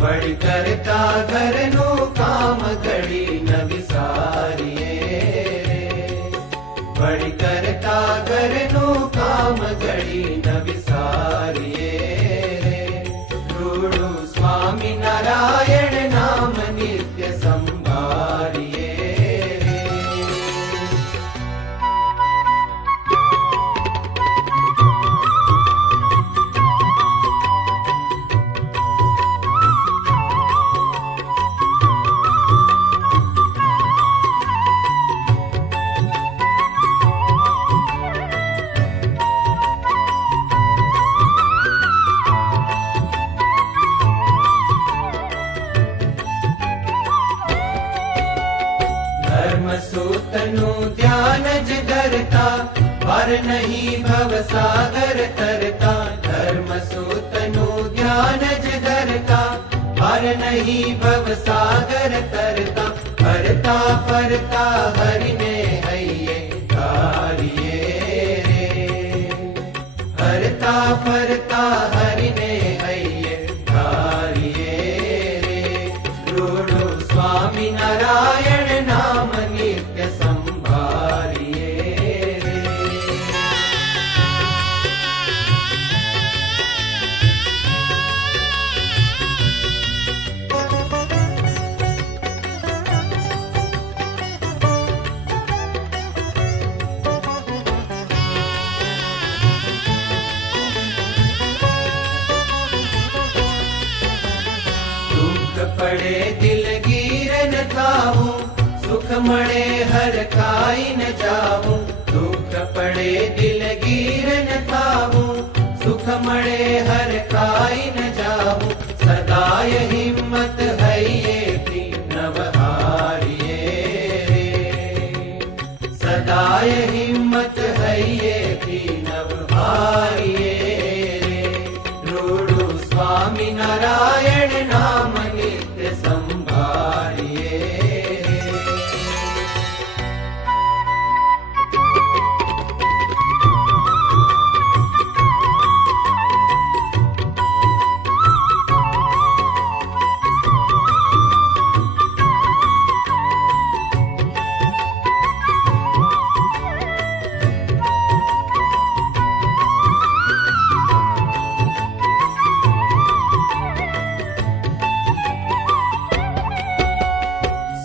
વળી કરતા ઘરનું કામ ઘડી ન વિસારીએ વળી કરતા ઘરનું કામ ઘડી ન વિસારીએ રૂડું સ્વામિનારાયણ નામ નિત્ય સંભાળીએ ધર્મસૂતનું ધ્યાન જ ધરતા પાર નહીં ભવસાગર તરતા ધર્મસૂતનું ધ્યાન જ ધરતા પાર નહીં ભવસાગર તરતા ફરતા ફરતા હરિને હૈયે ધારીએ રે ફરતા ફરતા હરિને હૈયે ધારીએ રે રૂડો સ્વામિનારાયણ નામ નિત્ય સંભાળીએ રે દુઃખ પડે દિલગીર ન થાવું સુખ મળે હર ખાઈ ન જાવું દુઃખ પડે દિલગીર ન થાવું સુખ મળે હર ખાઈ ન જાવું સદાય હિંમત હૈયેથી નવહારીએ સદાય હિંમત હૈયેથી નવહારીએ રે રૂડું સ્વામિનારાયણ નામ નિત્ય સંભાળીએ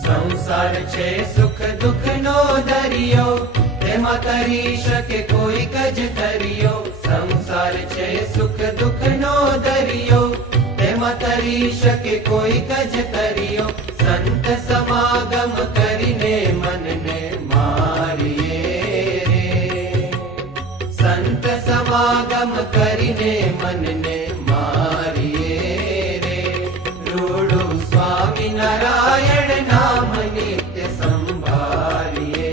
સંસાર છે સુખ દુઃખ નો દરિયો તેમાં તરી શકે કોઈક જ તરિયો સંસાર છે સુખ દુઃખ નો દરિયો તેમાં તરી શકે કોઈક જ તરિયો સંત સમાગમ કરીને મનને મારીએ રે સંત સમાગમ કરીને મનને મારીએ રે રૂડું સ્વામિનારાયણ નામ નિત્ય સંભાળીએ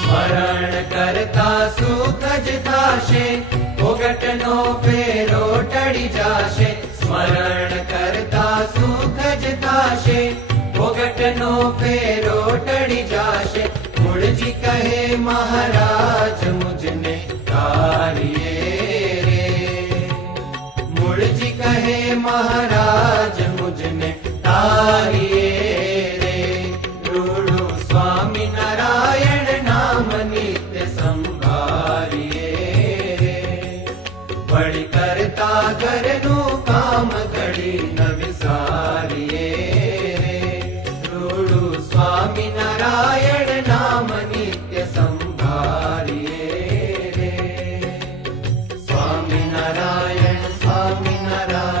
સ્મરણ કરતા સુખ જ થાશે ભોગટનો ફેરો ટળી જાશે સ્મરણ કરતા સુખ જ થાશે ભોગટનો ફેરો ટળી જાશે મૂળજી કહે મહારાજ મુજને તારીએ રે મૂળજી કહે મહારાજ મુજને તારીએ રે રૂડું સ્વામિનારાયણ નામ નિત્ય સંભાળીએ રે વળી કરતા ઘરનું કામ ઘડી ન વિસારીએ રે રૂડું સ્વામિનારાયણ નામ નિત્ય સંભાળીએ રે સ્વામિનારાયણ સ્વામિનારાયણ